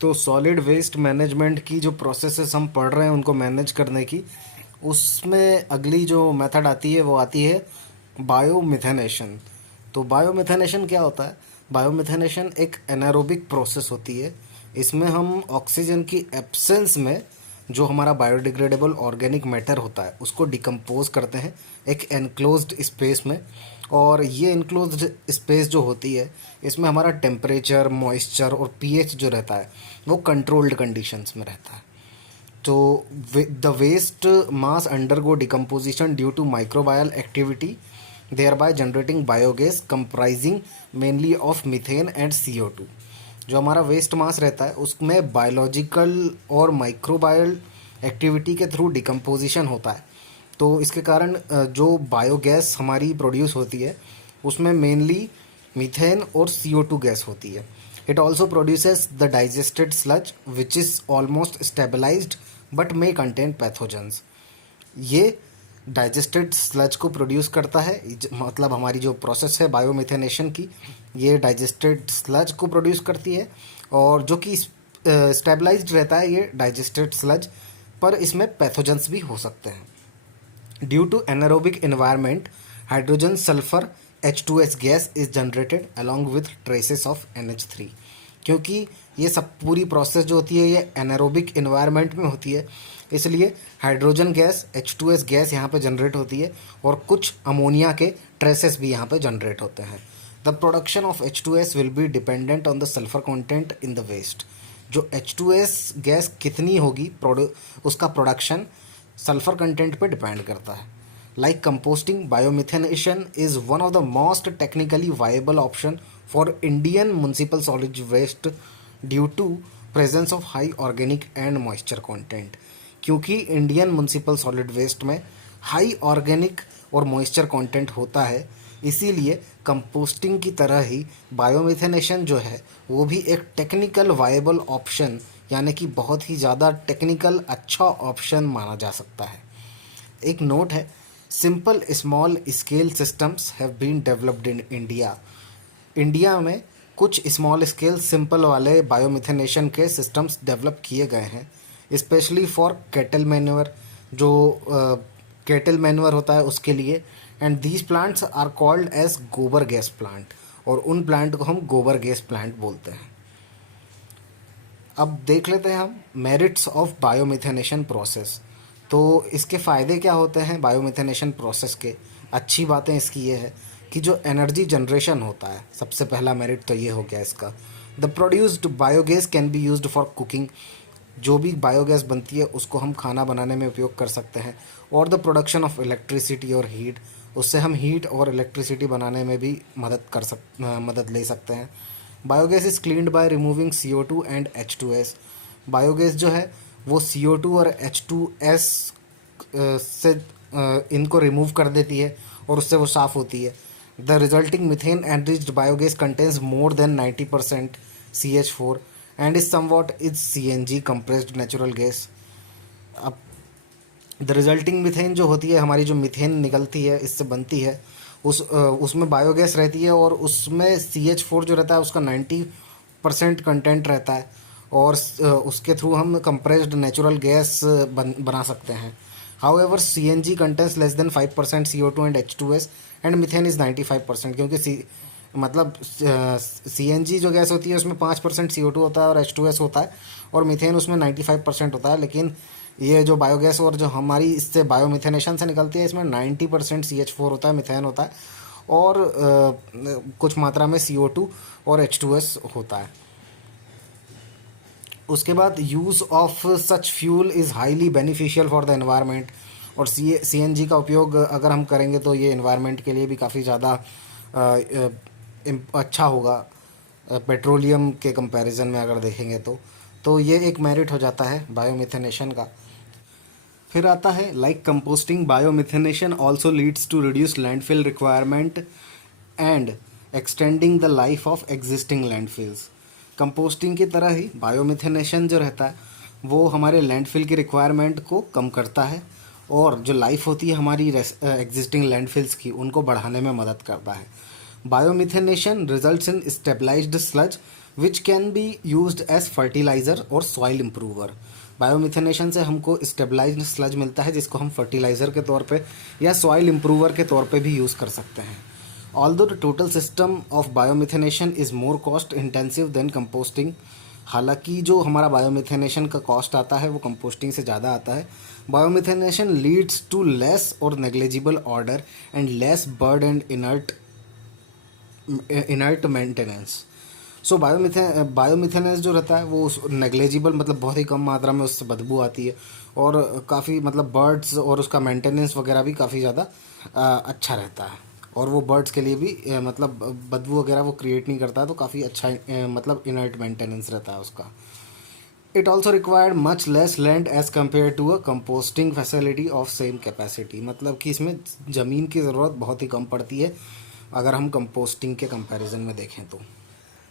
तो solid waste management की जो प्रोसेसेस हम पढ़ रहे हैं उनको मैनेज करने की, उसमें अगली जो मेथड आती है वो आती है बायोमिथेनेशन। तो बायोमिथेनेशन क्या होता है? बायोमिथेनेशन एक एनारोबिक प्रोसेस होती है। इसमें हम ऑक्सीजन की एब्सेंस में जो हमारा बायोडिग्रेडेबल ऑर्गेनिक मैटर होता है उसको डिकम्पोज करते हैं एक एनक्लोज्ड स्पेस में। और ये एनक्लोज्ड स्पेस जो होती है इसमें हमारा टेम्परेचर, मॉइस्चर और पीएच जो रहता है वो कंट्रोल्ड कंडीशंस में रहता है। तो the waste mass undergo decomposition due to microbial activity, there generating biogas comprising mainly of methane and CO2। जो हमारा वेस्ट मास रहता है उसमें बायोलॉजिकल और माइक्रोबायल एक्टिविटी के थ्रू डिकम्पोजिशन होता है। तो इसके कारण जो बायोगैस हमारी प्रोड्यूस होती है उसमें मेनली मीथेन और CO2 गैस होती है। It also produces the digested sludge which is almost stabilised but may contain pathogens. ये डाइजेस्टेड स्लज को प्रोड्यूस करता है, मतलब हमारी जो प्रोसेस है बायोमिथेनेशन की, ये डाइजेस्टेड स्लज को प्रोड्यूस करती है और जो कि स्टेबलाइज्ड रहता है ये डाइजेस्टेड स्लज, पर इसमें पैथोजेंस भी हो सकते हैं। Due to anaerobic environment, hydrogen sulphur H2S gas is generated along with traces of NH3। क्योंकि ये सब पूरी प्रोसेस जो होती है ये एनारोबिक एनवायरनमेंट में होती है, इसलिए हाइड्रोजन गैस H2S गैस यहाँ पे जनरेट होती है और कुछ अमोनिया के ट्रेसेस भी यहाँ पे जनरेट होते हैं। The production of H2S will be dependent on the sulphur content in the waste. जो H2S गैस कितनी होगी उसका प्रोडक्शन सल्फर कंटेंट पे डिपेंड करता है। Like composting, biomethanation is one of the most technically viable option for Indian municipal solid waste due to presence of high organic and moisture content. क्योंकि Indian municipal solid waste में high organic और moisture content होता है, इसीलिए composting की तरह ही biomethanation जो है वो भी एक टेक्निकल वायबल ऑप्शन, यानी कि बहुत ही ज़्यादा टेक्निकल अच्छा ऑप्शन माना जा सकता है। एक नोट है, simple small scale systems have been developed in India. India में कुछ स्मॉल स्केल सिंपल वाले बायोमिथेनेशन के सिस्टम्स डेवलप किए गए हैं, स्पेशली फॉर कैटल मैन्योर, जो कैटल मैन्योर होता है उसके लिए। And these plants are called as gobar gas plant, और उन प्लांट को हम गोबर गैस प्लांट बोलते हैं। अब देख लेते हैं हम मेरिट्स ऑफ बायोमिथेनेशन प्रोसेस। तो इसके फ़ायदे क्या होते हैं बायोमिथेनेशन प्रोसेस के? अच्छी बातें इसकी ये है कि जो एनर्जी जनरेशन होता है, सबसे पहला मेरिट तो ये हो गया इसका। The produced biogas can be used for cooking. जो भी बायोगैस बनती है उसको हम खाना बनाने में उपयोग कर सकते हैं। और द प्रोडक्शन ऑफ इलेक्ट्रिसिटी और हीट, उससे हम हीट और इलेक्ट्रिसिटी बनाने में भी मदद ले सकते हैं। Biogas is cleaned by removing CO2 and H2S। Biogas जो है वो CO2 और H2S से इनको रिमूव कर देती है और उससे वो साफ़ होती है। The resulting methane enriched biogas contains more than 90% CH4 and is somewhat is CNG compressed natural gas. अब द रिजल्टिंग मिथेन जो होती है, हमारी जो मिथेन निकलती है इससे बनती है, उसमें बायोगैस रहती है और उसमें CH4 जो रहता है उसका 90% कंटेंट रहता है, और उसके थ्रू हम कंप्रेस्ड नेचुरल गैस बना सकते हैं। However CNG contains less than 5% CO2 and H2S and methane is 95%। क्योंकि मतलब CNG जो गैस होती है उसमें 5% CO2 होता है और H2S होता है, और मिथेन उसमें 95% होता है। लेकिन ये जो बायोगैस और जो हमारी इससे बायोमिथेनेशन से निकलती है इसमें 90% CH4 होता है, मिथेन होता है, और कुछ मात्रा में CO2 और H2S होता है। उसके बाद use of such fuel is highly beneficial for the environment. और CNG का उपयोग अगर हम करेंगे तो ये एनवायरनमेंट के लिए भी काफ़ी ज़्यादा अच्छा होगा पेट्रोलियम के कंपैरिजन में अगर देखेंगे तो ये एक मेरिट हो जाता है बायोमिथेनेशन का। फिर आता है like composting, biomethanation also leads to reduce landfill requirement and extending the life of existing landfills. Composting की तरह ही बायोमिथेनेशन जो रहता है वो हमारे लैंडफिल की रिक्वायरमेंट को कम करता है, और जो लाइफ होती है हमारी एग्जिस्टिंग लैंडफिल्स की उनको बढ़ाने में मदद करता है। Biomethanation results in stabilised sludge which can be used as fertiliser और सॉइल इम्प्रूवर। बायोमिथेनेशन से हमको स्टेबलाइज्ड स्लज मिलता है जिसको हम फर्टिलाइज़र के तौर पे या सॉइल इम्प्रूवर के तौर पे भी यूज़ कर सकते हैं। Although the total system of biomethanation is more cost intensive than composting. हालांकि जो हमारा बायोमिथेनेशन का कॉस्ट आता है वो कंपोस्टिंग से ज़्यादा आता है। बायोमिथेनेशन लीड्स टू लेस और negligible odour and less bird and inert maintenance. So biomethanation जो रहता है वो नेग्लिजिबल मतलब बहुत ही कम मात्रा में उससे बदबू आती है और काफ़ी मतलब बर्ड्स और उसका मेंटेनेंस वगैरह भी काफ़ी ज़्यादा अच्छा रहता है और वो बर्ड्स के लिए भी मतलब बदबू वगैरह वो क्रिएट नहीं करता है, तो काफ़ी अच्छा मतलब इनर्ट मेंटेनेंस रहता है उसका। It also required much less land as compare to a composting facility of same capacity. मतलब कि इसमें ज़मीन की ज़रूरत बहुत ही कम पड़ती है अगर हम कंपोस्टिंग के कंपैरिजन में देखें तो।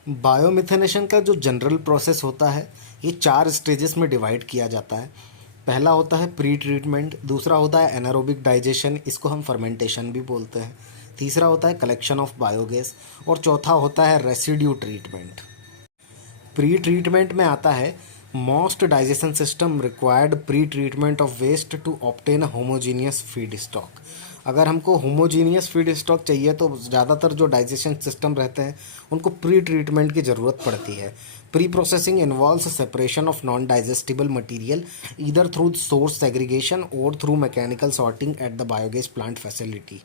बायोमिथेनेशन का जो जनरल प्रोसेस होता है ये 4 स्टेजेस में डिवाइड किया जाता है। पहला होता है प्री ट्रीटमेंट, दूसरा होता है एनारोबिक डाइजेशन, इसको हम फर्मेंटेशन भी बोलते हैं, तीसरा होता है कलेक्शन ऑफ बायोगैस और चौथा होता है रेसिड्यू ट्रीटमेंट। प्री ट्रीटमेंट में आता है most digestion system required pre treatment of waste to obtain homogeneous feedstock. अगर हमको होमोजीनियस फीड स्टॉक चाहिए तो ज़्यादातर जो डाइजेशन सिस्टम रहते हैं उनको प्री ट्रीटमेंट की ज़रूरत पड़ती है। Pre processing involves separation of non digestible material either through source segregation और through mechanical sorting at the biogas plant facility.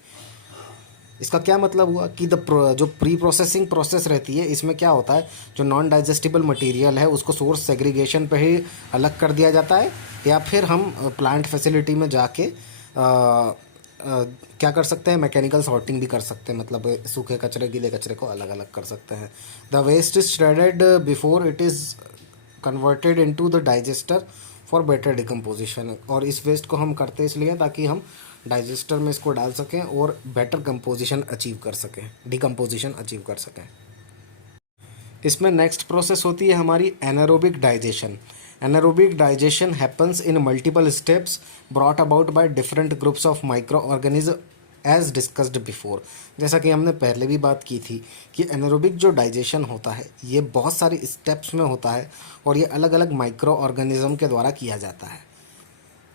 इसका क्या मतलब हुआ कि जो प्री प्रोसेसिंग प्रोसेस रहती है इसमें क्या होता है, जो नॉन डाइजेस्टिबल मटेरियल है उसको सोर्स सेग्रीगेशन पे ही अलग कर दिया जाता है या फिर हम प्लांट फैसिलिटी में जाके क्या कर सकते हैं, मैकेनिकल सॉर्टिंग भी कर सकते हैं, मतलब सूखे कचरे गीले कचरे को अलग अलग कर सकते हैं। The waste is shredded before it is converted into the digester for better decomposition. और इस वेस्ट को हम करते इसलिए ताकि हम डाइजेस्टर में इसको डाल सकें और बेटर कंपोजिशन अचीव कर सकें, डिकम्पोजिशन अचीव कर सकें। इसमें नेक्स्ट प्रोसेस होती है हमारी anaerobic digestion. Anaerobic digestion happens in multiple steps brought about by different groups of microorganism as discussed before. जैसा कि हमने पहले भी बात की थी कि एनारोबिक जो डाइजेशन होता है ये बहुत सारी स्टेप्स में होता है और ये अलग अलग माइक्रो ऑर्गेनिज्म के द्वारा किया जाता है।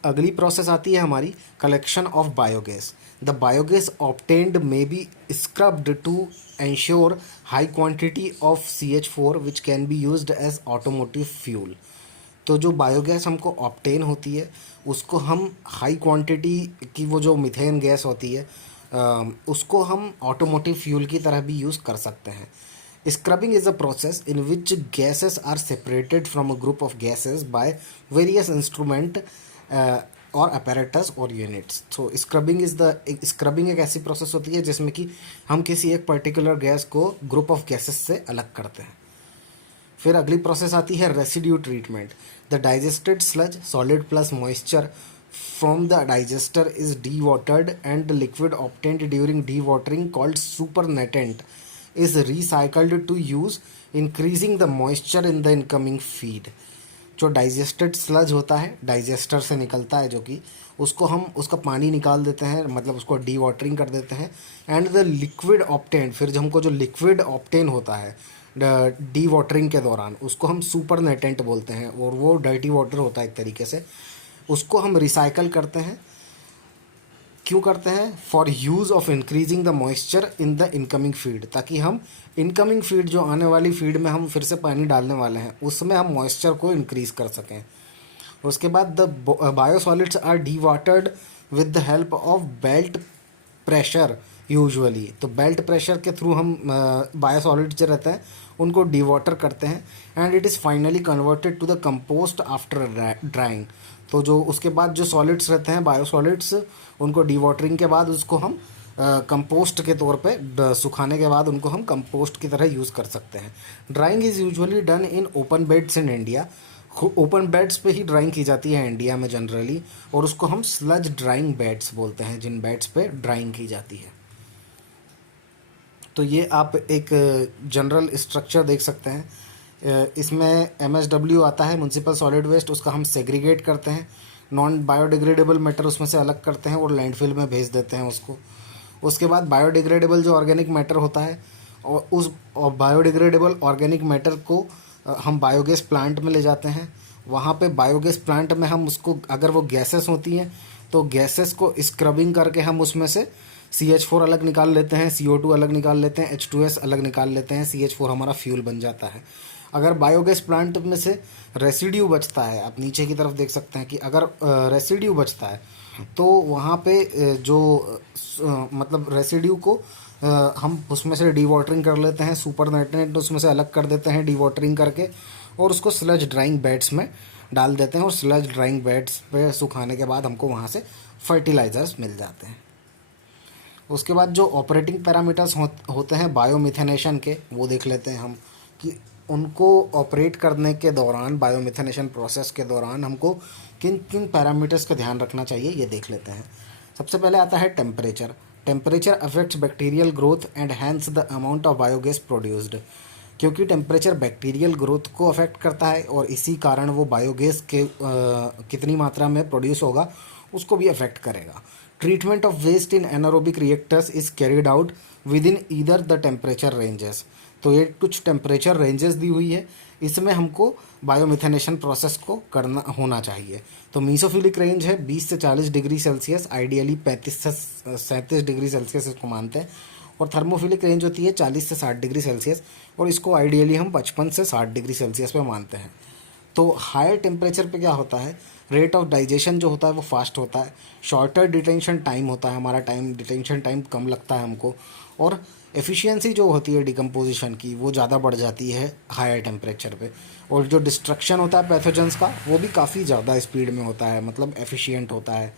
अगली प्रोसेस आती है हमारी collection of biogas. The biogas obtained may be scrubbed to ensure high quantity of CH4 which can be used as automotive fuel. तो जो बायोगैस हमको ऑब्टेन होती है उसको हम हाई क्वांटिटी की वो जो मीथेन गैस होती है उसको हम ऑटोमोटिव फ्यूल की तरह भी यूज़ कर सकते हैं। Scrubbing is a process in which gases are separated from a group of gases by various instrument और अपैरेटस और यूनिट्स। तो स्क्रबिंग एक ऐसी प्रोसेस होती है जिसमें कि हम किसी एक पर्टिकुलर गैस को ग्रुप ऑफ गैसेस से अलग करते हैं। फिर अगली प्रोसेस आती है residue treatment. The digested sludge solid plus moisture from the digester is dewatered and the liquid obtained during dewatering called supernatant is recycled to use increasing the moisture in the incoming feed. जो digested sludge होता है digester से निकलता है जो कि उसको हम उसका पानी निकाल देते हैं, मतलब उसको डी वाटरिंग कर देते हैं एंड द लिक्विड ऑब्टेन, फिर जो हमको जो लिक्विड ऑब्टेन होता है डी वाटरिंग के दौरान उसको हम सुपरनेटेंट बोलते हैं और वो डर्टी वाटर होता है एक तरीके से, उसको हम रिसाइकल करते हैं। क्यों करते हैं? For use of increasing the moisture in the incoming feed, ताकि हम इनकमिंग फीड जो आने वाली फीड में हम फिर से पानी डालने वाले हैं उसमें हम मॉइस्चर को इंक्रीज़ कर सकें। उसके बाद the biosolids are dewatered with the help of belt pressure usually. तो बेल्ट प्रेशर के थ्रू हम बायोसॉलिड्स जो रहते हैं उनको डी वाटर करते हैं and it is finally converted to the compost after drying. तो जो उसके बाद जो सॉलिड्स रहते हैं बायोसॉलिड्स उनको डी वाटरिंग के बाद उसको हम कंपोस्ट के तौर पे सुखाने के बाद उनको हम कंपोस्ट की तरह यूज़ कर सकते हैं। Drawing is usually done in open beds in India. Open beds पे ही ड्राइंग की जाती है इंडिया में जनरली, और उसको हम स्लज ड्राइंग बेड्स बोलते हैं जिन बेड्स पे ड्राइंग की जाती है। तो ये आप एक जनरल स्ट्रक्चर देख सकते हैं। इसमें MSW आता है म्यूनसिपल सॉलिड वेस्ट, उसका हम सेग्रीगेट करते हैं, नॉन बायोडिग्रेडेबल मैटर उसमें से अलग करते हैं और लैंडफिल में भेज देते हैं उसको। उसके बाद बायोडिग्रेडेबल जो ऑर्गेनिक मैटर होता है और उस बायोडिग्रेडेबल ऑर्गेनिक मैटर को हम बायोगैस प्लांट में ले जाते हैं। वहाँ पे बायोगैस प्लांट में हम उसको, अगर वो गैसेस होती हैं तो गैसेस को स्क्रबिंग करके हम उसमें से CH4 अलग निकाल लेते हैं, CO2 अलग निकाल लेते हैं, H2S अलग निकाल लेते हैं, CH4 हमारा फ्यूल बन जाता है। अगर बायोगैस प्लांट में से रेसिड्यू बचता है, आप नीचे की तरफ देख सकते हैं कि अगर रेसिड्यू बचता है तो वहाँ पे मतलब रेसिड्यू को हम उसमें से डीवाटरिंग कर लेते हैं, सुपर नाइट्रेट उसमें से अलग कर देते हैं डीवाटरिंग करके, और उसको स्लज ड्राइंग बेड्स में डाल देते हैं, और स्लज ड्राइंग बेड्स पे सुखाने के बाद हमको वहाँ से फर्टिलाइज़र्स मिल जाते हैं। उसके बाद जो ऑपरेटिंग पैरामीटर्स होते हैं बायोमिथेनेशन के, वो देख लेते हैं हम कि उनको ऑपरेट करने के दौरान, बायोमिथेनेशन प्रोसेस के दौरान हमको किन किन पैरामीटर्स का ध्यान रखना चाहिए, ये देख लेते हैं। सबसे पहले आता है temperature. Temperature affects bacterial growth and hence the amount of biogas produced. क्योंकि टेम्परेचर बैक्टीरियल ग्रोथ को अफेक्ट करता है और इसी कारण वो बायोगैस के कितनी मात्रा में प्रोड्यूस होगा उसको भी अफेक्ट करेगा। Treatment of waste in anaerobic reactors is carried out within either the temperature ranges. तो ये कुछ टेम्परेचर रेंजेस दी हुई है, इसमें हमको बायोमिथेनेशन प्रोसेस को करना होना चाहिए। तो मीसोफिलिक रेंज है 20 से 40 डिग्री सेल्सियस, आइडियली 35 से 37 डिग्री सेल्सियस इसको मानते हैं। और थर्मोफिलिक रेंज होती है 40 से 60 डिग्री सेल्सियस, और इसको आइडियली हम 55 से 60 डिग्री सेल्सियस पे मानते हैं। तो हायर टेम्परेचर पे क्या होता है, रेट ऑफ डाइजेशन जो होता है वो फास्ट होता है, शॉर्टर डिटेंशन टाइम होता है, हमारा डिटेंशन टाइम कम लगता है हमको, और एफिशिएंसी जो होती है डिकम्पोजिशन की वो ज़्यादा बढ़ जाती है हायर टेम्परेचर पे, और जो डिस्ट्रक्शन होता है पैथोजेंस का वो भी काफ़ी ज़्यादा स्पीड में होता है, मतलब एफिशिएंट होता है।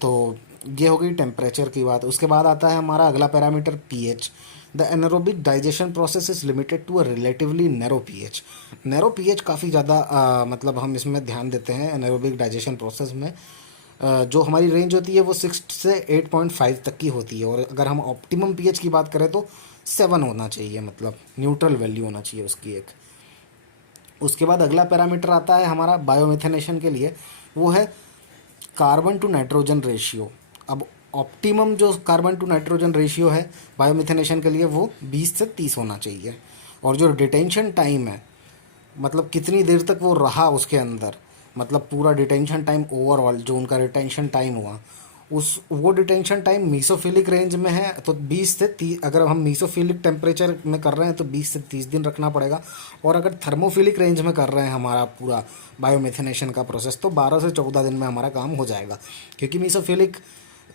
तो ये हो गई टेम्परेचर की बात। उसके बाद आता है हमारा अगला parameter pH. The anaerobic digestion process is limited to a relatively narrow pH. Narrow pH काफ़ी ज़्यादा मतलब हम इसमें ध्यान देते हैं एनारोबिक डाइजेशन प्रोसेस में। जो हमारी रेंज होती है वो 6 से 8.5 तक की होती है, और अगर हम ऑप्टिमम पीएच की बात करें तो 7 होना चाहिए, मतलब न्यूट्रल वैल्यू होना चाहिए उसकी एक। उसके बाद अगला पैरामीटर आता है हमारा बायोमिथेनेशन के लिए, वो है कार्बन टू नाइट्रोजन रेशियो। अब ऑप्टिमम जो कार्बन टू नाइट्रोजन रेशियो है बायोमिथेनेशन के लिए वो 20 से 30 होना चाहिए। और जो डिटेंशन टाइम है, मतलब कितनी देर तक वो रहा उसके अंदर, मतलब पूरा डिटेंशन टाइम ओवरऑल जो उनका रिटेंशन टाइम हुआ, वो डिटेंशन टाइम मीसोफिलिक रेंज में है तो 20 से 30, अगर हम मीसोफिलिक टेम्परेचर में कर रहे हैं तो 20 से 30 दिन रखना पड़ेगा। और अगर थर्मोफिलिक रेंज में कर रहे हैं हमारा पूरा बायोमिथेनेशन का प्रोसेस तो 12 से 14 दिन में हमारा काम हो जाएगा, क्योंकि मीसोफिलिक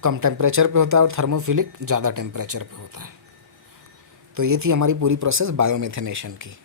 कम टेम्परेचर पे होता है और थर्मोफिलिक ज़्यादा टेम्परेचर पे होता है। तो ये थी हमारी पूरी प्रोसेस बायोमिथेनेशन की।